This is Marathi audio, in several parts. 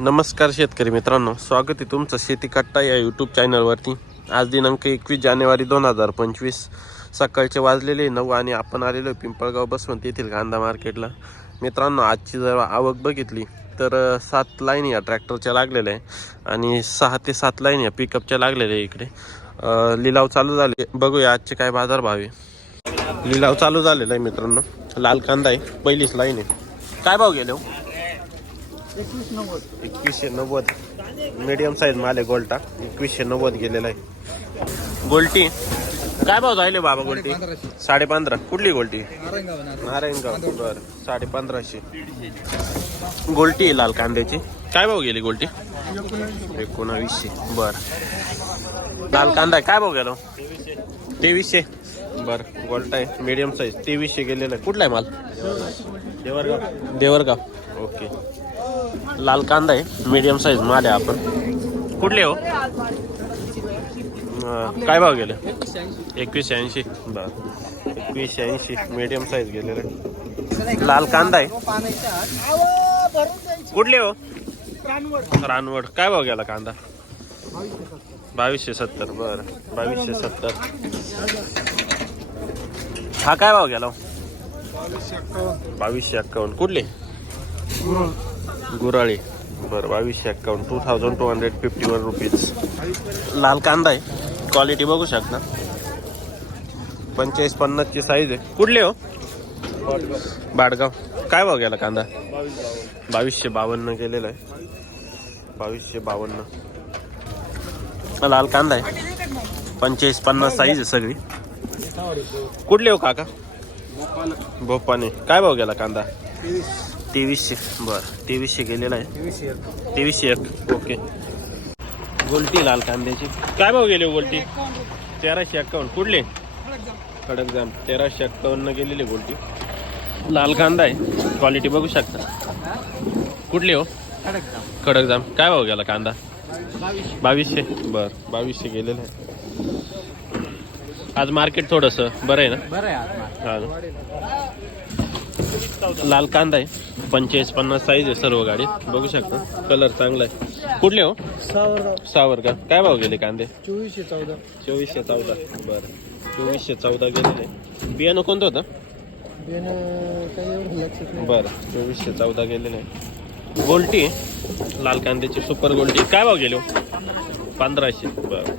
नमस्कार शेतकरी मित्रांनो स्वागत आहे तुमचं शेती कट्टा या यूट्यूब चॅनलवरती आज दिनांक एकवीस जानेवारी दोन हजार पंचवीस. सकाळचे वाजलेले नऊ आणि आपण आलेलो पिंपळगाव बसवंत येथील कांदा मार्केटला. मित्रांनो आजची जर आवक बघितली तर सात लाईन या ट्रॅक्टरच्या लागलेल्या आहे आणि सहा ते सात लाईन या पिकअपच्या लागलेल्या आहे इकडे. लिलाव चालू झाले. बघूया आजचे काय बाजार भाव आहे. लिलाव चालू झालेला आहे मित्रांनो. लाल कांदा आहे पहिलीच लाईन आहे. काय भाव गेले हो? एकवीसशे नव्वद. मीडियम साईज माल आहे गोल्टा एकवीसशे नव्वद गेलेला आहे. गोल्टी काय भाव जायले बाबा गोल्टी साडे पंधरा कुठली गोल्टी नारायणगाव बर. साडे पंधराशे गोल्टी लाल कांद्याची. काय भाव गेली गोल्टी एकोणावीसशे. बर. लाल कांदा आहे. काय भाव गेलो? तेवीसशे. बर. गोल्टा आहे. मीडियम साईज तेवीसशे गेलेला आहे. कुठला आहे माल? देवरगाव. देवरगाव. ओके लाल कांदा आहे. मीडियम साईज माल आहे आपण. कुठले हो? काय भाव गेले? एकवीसशे ऐंशी. बर. एकवीसशे ऐंशी. मीडियम साईज गेलेले. रे लाल कांदा आहे. कुठले हो? रानवड. काय भाव गेला कांदा? बावीसशे सत्तर. बर. बावीसशे सत्तर. हा काय भाव गेला हो? बावीसशे एक्कावन्न. कुठले? गुराळी. बरं बावीसशे एक्कावन्न. Two thousand two hundred fifty one rupees लाल कांदा आहे. क्वालिटी बघू शकता. पंचेचाळीस पन्नासची साईज आहे. कुठले हो? बाडगाव. काय भाव गेला कांदा? बावीसशे बावन्न गेलेला आहे. बावीसशे बावन्न. लाल कांदा आहे. पंचेचाळीस पन्नास साईज आहे सगळी. कुठले हो काका? भोपाने काय भाव गेला कांदा? तेवीसशे बर तेवीसशे गेलेला आहे. तेवीसशे एक. ओके. गोलटी लाल कांद्याची. काय भाव गेले हो गोलटी? तेराशे एक्कावन्न. कुठले? कडक जाम. तेराशे एक्कावन्न गेलेले गोलटी. लाल कांदा आहे. क्वालिटी बघू शकता. कुठली हो? कडक जाम. काय भाव गेला कांदा? बावीसशे. बर बावीसशे गेलेलं आहे. आज मार्केट थोडंसं बरं आहे ना? बरं आहे. लाल कांदा आहे. पंचेचाळीस पन्नास साईज आहे सर्व गाडीत. बघू शकता. कलर चांगला आहे. कुठले हो? सावरगाव. सावर का काय भाव गेले कांदे? चोवीसशे चौदा. चोवीसशे चौदा. बरं. चोवीसशे चौदा गेलेले. बियाणं कोणतं होतं? नाही. बरं. चोवीसशे चौदा गेलेले. गोल्टी. लाल कांद्याची सुपर गोल्टी. काय भाव गेलो पंधराशे. बरं.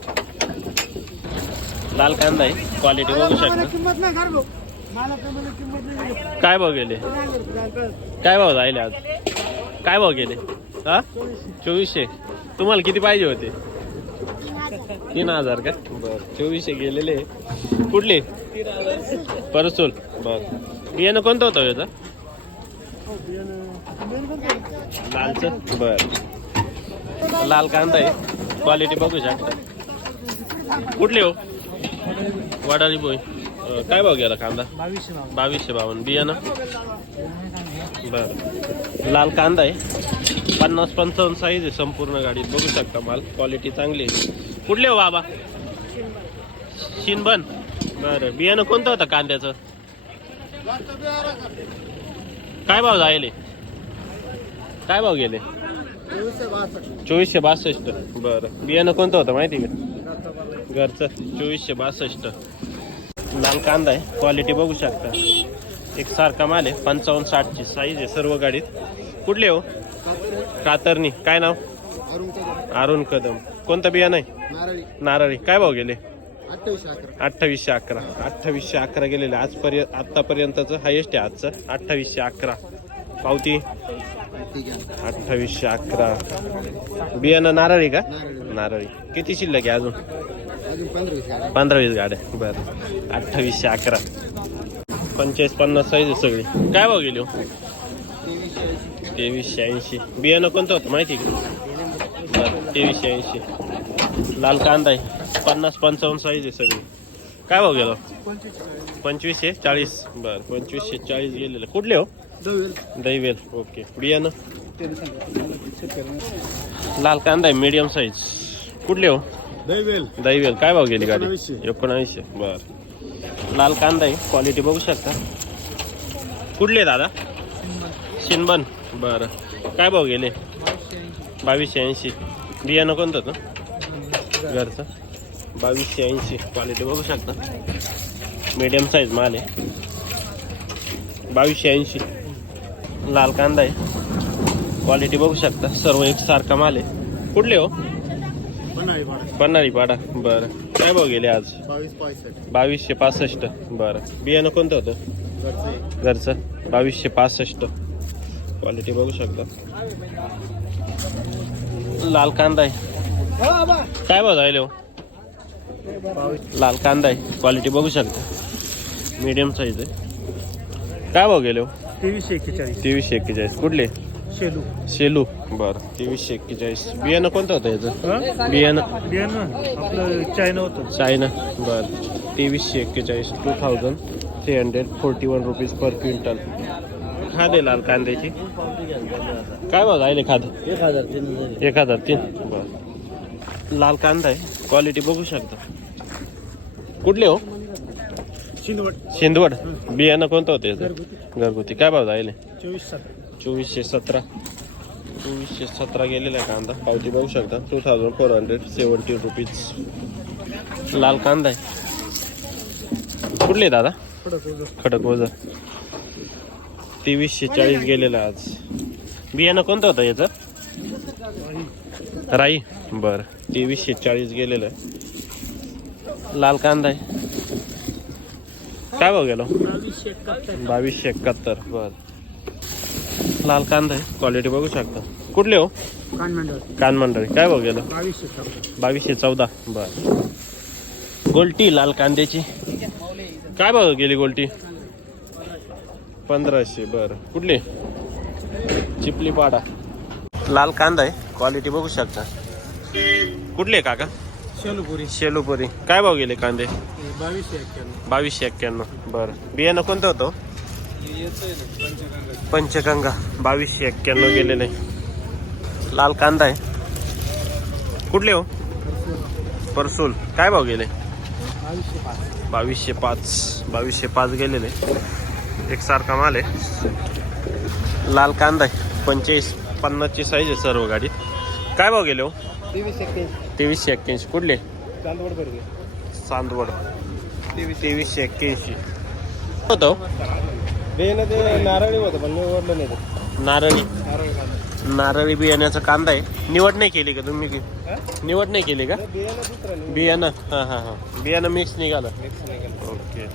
लाल कांदा आहे. क्वालिटी बघू शकता. काय भाव गेले? काय भाव जायले आज? काय भाव गेले? हा? चोवीसशे. तुम्हाला किती पाहिजे होते? तीन हजार का? बर. चोवीसशे गेलेले. कुठले? परसोल. बर बियाणं कोणतं होतं याचा? लालचं? बर. लाल कांदा आहे. क्वालिटी बघू शकता. कुठले हो? वडाली बोय अं, काय भाव गेला कांदा? बावीसशे नाव बावीसशे बावन्न बियाणं? बरं. लाल कांदा आहे. पन्नास पंचावन्न साईज आहे संपूर्ण गाडीत. बघू शकता माल. क्वालिटी चांगली आहे. कुठले हो बाबा? शिनबन. बरं. बियाणं कोणतं होतं कांद्याचं? काय भाव जायले? काय भाव गेले? चोवीसशे बासष्ट. चोवीसशे बासष्ट बरं. बियाणं कोणतं होतं माहिती का? घरचं. चोवीसशे बासष्ट. लाल कांदा आहे. क्वालिटी बघू शकता. एक सारखा माल आहे. पंचावन्न साठची साईज आहे सर्व गाडीत. कुठले हो? कातरणी. काय नाव? अरुण कदम. कोणतं बियाणं आहे नारळी. काय भाव गेले? अठ्ठावीसशे अकरा. अठ्ठावीसशे अकरा. गेलेले. आजपर्यंत आत्तापर्यंतचं हायेस्ट आहे आजचं. अठ्ठावीसशे अकरा. पावती? अठ्ठावीसशे अकरा. बियाणं नारळी का? नारळी. किती शिल्लक आहे अजून? पंधरा वीस गाड्या. बरं. अठ्ठावीसशे अकरा. पंचेचाळीस पन्नास साईज आहे सगळी. काय भाव गेली हो? तेवीसशे ऐंशी. बियाणं कोणतं होतं माहिती आहे का? बरं तेवीसशे ऐंशी. लाल कांदा आहे. पन्नास पंचावन्न साईज आहे सगळी. काय भाव गेलो हो? पंचवीसशे चाळीस. बरं पंचवीसशे चाळीस गेलेलं. कुठले हो? दहीवेल. ओके. बियाणं? लाल कांदा आहे मीडियम साईज कुठले हो? दवेल. दैवेल. काय भाव गेली गाडी? एकोणावीसशे. बर. लाल कांदा आहे. क्वालिटी बघू शकता. कुठले दादा? शिनबन. बरं. काय भाव गेले? बावीसशे ऐंशी. बावीसशे ऐंशी बियाणं कोणतं होतं? घरचं. बावीसशे ऐंशी. क्वालिटी बघू शकता. मीडियम साईज माल आहे. बावीसशे ऐंशी. लाल कांदा आहे. क्वालिटी बघू शकता. सर्व एकसारखा माल आहे. कुठले हो? पन्हाळी पाडा. बरं. काय भाव गेले आज? बावीस पासष्ट. बावीसशे पासष्ट. बरं. बियाणं कोणतं होतं? घरचं बावीसशे पासष्ट. क्वालिटी बघू शकता. लाल कांदा आहे. काय भाव जायले हो? लाल कांदा आहे. क्वालिटी बघू शकता. मीडियम साईज आहे. काय भाव गेले हो? तेवीसशे एक्केचाळीस. तेवीसशे एक्केचाळीस. कुठले? शेलू. शेलू. बरं तेवीसशे एक्केचाळीस. बियाणं कोणतं होतं याचं? बियाणं. बियाणं. आपलं चायना होतं. चायना. बरं तेवीसशे एक्केचाळीस two thousand three hundred forty one rupees per quintal खाद आहे लाल कांद्याची. काय भाव राहिले खाद? एक हजार तीन एक हजार तीन. बरं. लाल कांदा आहे. क्वालिटी बघू शकता. कुठले हो? शिंदवड. शिंदवड. बियाणं कोणतं होतं याचं? घरगुती. काय भाव राहिले? चोवीस सात. चोवीसशे सतरा. चोवीसशे सतरा गेलेला आहे कांदा. पावती बघू शकता. Two thousand four hundred seventy rupees लाल कांदा आहे. कुठले दादा? खडक वजर तेवीसशे चाळीस गेलेला आज. बियाणं कोणतं होतं याचं? राई. बरं. तेवीसशे चाळीस गेलेलं आहे. लाल कांदा आहे. काय भाव गेलो? बावीसशे एकाहत्तर. बर. लाल कांदा आहे. क्वालिटी बघू शकता. कुठले हो? कानमंडळ कान मंडळी काय गेलं? बावीसशे चौदा. बर. गोलटी लाल कांद्याची. काय भाव गेली गोलटी? पंधराशे. बर. कुठली? चिपली पाडा. लाल कांदा आहे. क्वालिटी बघू शकता. कुठले काका? शेलूपुरी. शेलूपुरी. काय भाव गेले कांदे? बावीसशे एक्क्याण्णव. बावीसशे एक्क्याण्णव. बरं. बियाणं कोणतं होतं? पंचगंगा. बावीसशे एक्क्याण्णव गेलेलं. आहे लाल कांदा आहे. कुठले हो? परसूल. काय भाव गेले? बावीसशे पाच. बावीसशे पाच गेलेले. एकसारखा माल आहे. लाल कांदा आहे. पंचेचाळीस पन्नासची साईज आहे सर्व गाडी. काय भाव गेले हो? तेवीसशे एक्क्याऐंशी. कुठले? चांदवड तेवीसशे एक्क्याऐंशी. होतो बेन ते नारळी होतं पण मी ओढलं नाही ते. नारळी? नारळ बियाण्याचा कांदा आहे. निवड नाही केली का तुम्ही की? निवड नाही केली का? बियाणं हां हां हां. बियाणं मिक्स निघालं. ओके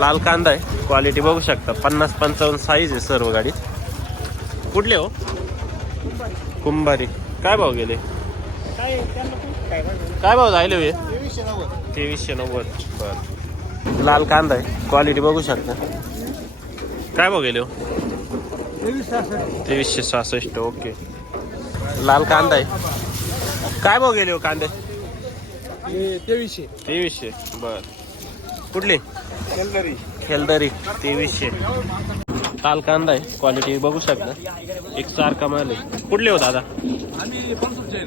लाल कांदा आहे. क्वालिटी बघू शकता. पन्नास पंचावन्न साईज आहे सर्व गाडी. कुठले हो? कुंभारी. काय भाव गेले? काय भाव हे नव्वद. तेवीसशे नव्वद. बरं. लाल कांदा आहे. क्वालिटी बघू शकता. काय सहासष्ट तेवीसशे सहासष्ट ओके. लाल कांदा आहे. काय भाव गेले हो कांदे? तेवीसशे. तेवीसशे. बर. कुठली? हेल्दरी तेवीसशे. लाल कांदा आहे. क्वालिटी बघू शकता. एक सारखा माल आहे. कुठले हो दादा?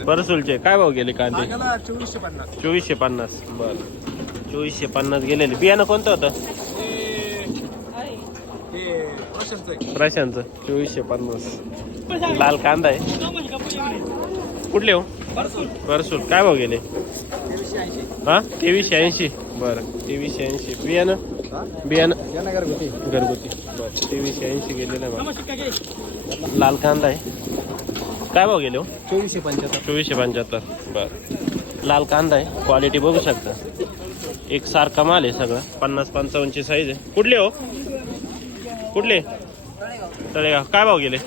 परसुलचे काय भाव गेले कांदे? चोवीसशे पन्नास. चोवीसशे पन्नास. बर. चोवीसशे पन्नास गेलेले. बियाणं कोणतं होतं. प्रशांतचं चोवीसशे पन्नास. लाल कांदा आहे. कुठले हो? परसूल काय भाव गेले? हा? तेवीसशे ऐंशी. बरं. तेवीसशे ऐंशी. बियाणं? बियाणं? घरगुती. घरगुती बरं. तेवीसशे ऐंशी गेलेलं आहे. लाल कांदा आहे. काय भाव गेले हो? चोवीसशे पंच्याहत्तर. चोवीसशे पंच्याहत्तर. बरं. लाल कांदा आहे. क्वालिटी बघू शकता. एक सारखा माल आहे सगळं. पन्नास पंचावन्नची साईज आहे. कुठले हो? कुठले? तळेगाव. काय भाव गेले?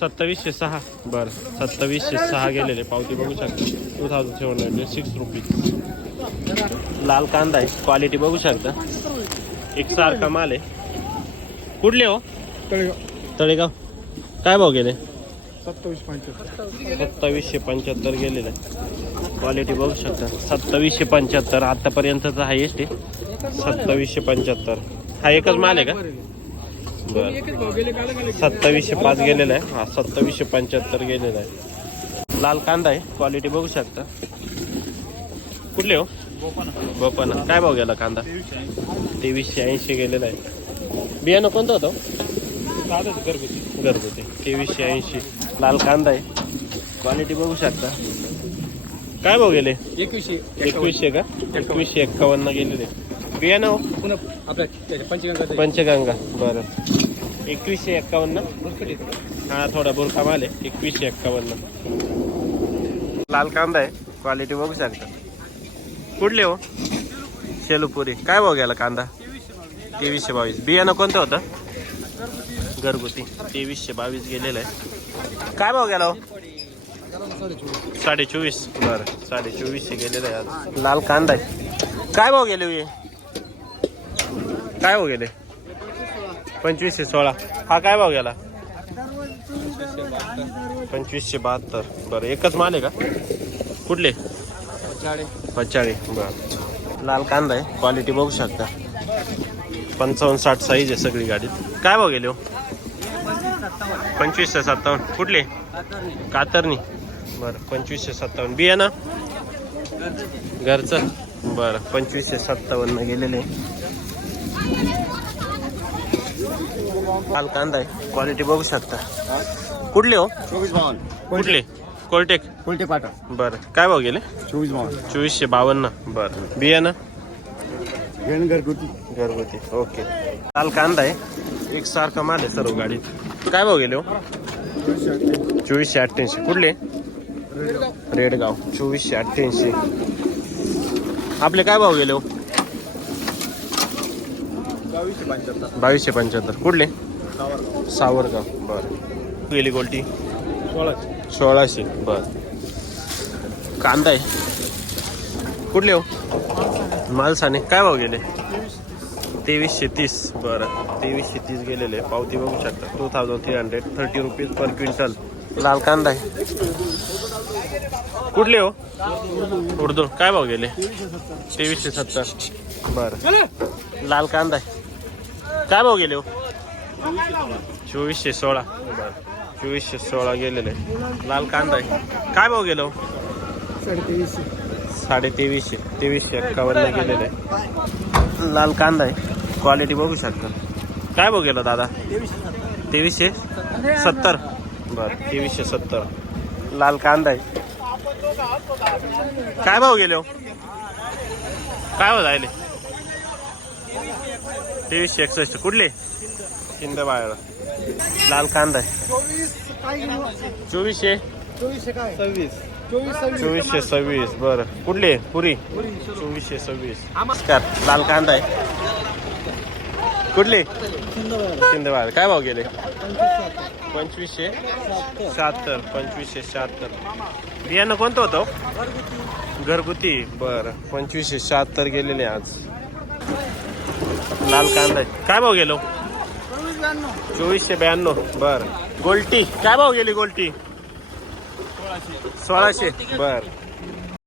सत्तावीसशे सहा. बरं सत्तावीसशे सहा गेलेले. पावती बघू शकता. Two thousand seven hundred six rupees लाल कांदा आहे. क्वालिटी बघू शकता. एक सारखा माल आहे. कुठले हो? तळेगाव. तळेगाव. काय भाव गेले? सत्तावीस पंच्याहत्तर. सत्तावीसशे पंच्याहत्तर गेलेलं. आहे क्वालिटी बघू शकता. सत्तावीसशे पंच्याहत्तर आतापर्यंतचा हायेस्ट आहे. सत्तावीसशे पंच्याहत्तर. हा एकच माल आहे का? बरं. सत्तावीसशे पाच गेलेला आहे. हा सत्तावीसशे पंच्याहत्तर गेलेला आहे. लाल कांदा आहे. क्वालिटी बघू शकता. कुठले हो? गोपाना काय भाव गेला कांदा? तेवीसशे ऐंशी गेलेला आहे. बियाणं कोणतं होतं? घरगुती. घरगुती. तेवीसशे ऐंशी. लाल कांदा आहे. क्वालिटी बघू शकता. काय भाव गेले? एकवीसशे. एकवीसशे का? एकवीसशे एक्कावन्न गेलेले. बियाणं हो? पुन्हा आपल्या त्याच्या पंचगंगा बरं. एकवीसशे एक्कावन्न. हा थोडा बुरखा माल आहे. एकवीसशे एक्कावन्न. लाल कांदा आहे. क्वालिटी बघू शकता. कुठले हो? शेलूपुरी. काय भाव गेला कांदा? तेवीसशे बावीस. बियाणं कोणतं होतं? घरगुती. तेवीसशे बावीस गेलेलं आहे. काय भाव गेला हो? साडे चोवीस बरं. साडे चोवीसशे गेलेलं आहे लाल कांदा आहे. काय भाव गेले हो काय भाव गेले? पंचवीसशे सोळा. हा काय भाव गेला? पंचवीसशे बहात्तर. बरं एकच माल आहे का? कुठले? पचाळी. बरं. लाल कांदा आहे. क्वालिटी बघू शकता. पंचावन्न साठ साईज आहे सगळी गाडीत. काय भाव गेले हो? पंचवीसशे सत्तावन्न. कुठले? कातरणी. बरं पंचवीसशे सत्तावन्न. बिया ना घरचं? बरं पंचवीसशे सत्तावन्न गेलेले. लाल कांदा आहे. क्वालिटी बघू शकता. कुठले हो? चोवीस बावन्न. कुठले? कोलटेक? कोलटे पाटा. बरं. काय भाव गेले? चोवीस बावन्न. चोवीसशे बावन्न. बरं. बियाणं घरगुती. घरगुती. ओके. लाल कांदा आहे. एक सारखा माल आहे सर्व गाडीत. काय भाव गेले हो? चोवीसशे अठ्ठ्याऐंशी. कुठले? रेडगाव. चोवीसशे अठ्ठ्याऐंशी. आपले काय भाव गेले हो? बावीसशे पंच्याहत्तर. बावीसशे पंच्याहत्तर. कुठले? सावरगाव. बरं. गेली गोल्टी. सोळाशे. सोळाशे. बरं. कांदा आहे. कुठले हो? मालसाने. काय भाव गेले? तेवीसशे तीस. बरं. तेवीसशे तीस गेलेले. पावती बघू शकता. Two thousand three hundred thirty rupees per quintal लाल कांदा आहे. कुठले हो? उर्दू काय भाव गेले? तेवीसशे सत्तर. बरं. लाल कांदा आहे. काय भाव गेले हो? चोवीसशे सोळा. बरं चोवीसशे सोळा गेलेले. लाल कांदा आहे. काय भाव गेलो साडे तेवीसशे तेवीसशे एक्कावन्न गेलेले. लाल कांदा आहे. क्वालिटी बघू शकता. काय भाव गेला दादा? तेवीसशे सत्तर. बरं तेवीसशे सत्तर. लाल कांदा आहे. काय भाव गेले हो? काय भाव जायले तेवीसशे एकसष्ट. कुठले? शिंदे बाळा लाल कांदा आहे. चोवीसशे? चोवीसशे सव्वीस. बरं. कुठले? पुरी. चोवीसशे सव्वीस. नमस्कार. लाल कांदा आहे. कुठले? शिंदेवाड काय भाव गेले? पंचवीसशे. शहात्तर पंचवीसशे शहात्तर बियाणं कोणतं होतं? घरगुती. बरं. पंचवीसशे शहात्तर गेलेले आज. लाल कांदा आहे. काय भाव गेलो? चोवीसशे ब्याण्णव. बर. गोल्टी. काय भाव गेली गोल्टी? सोळाशे. बर.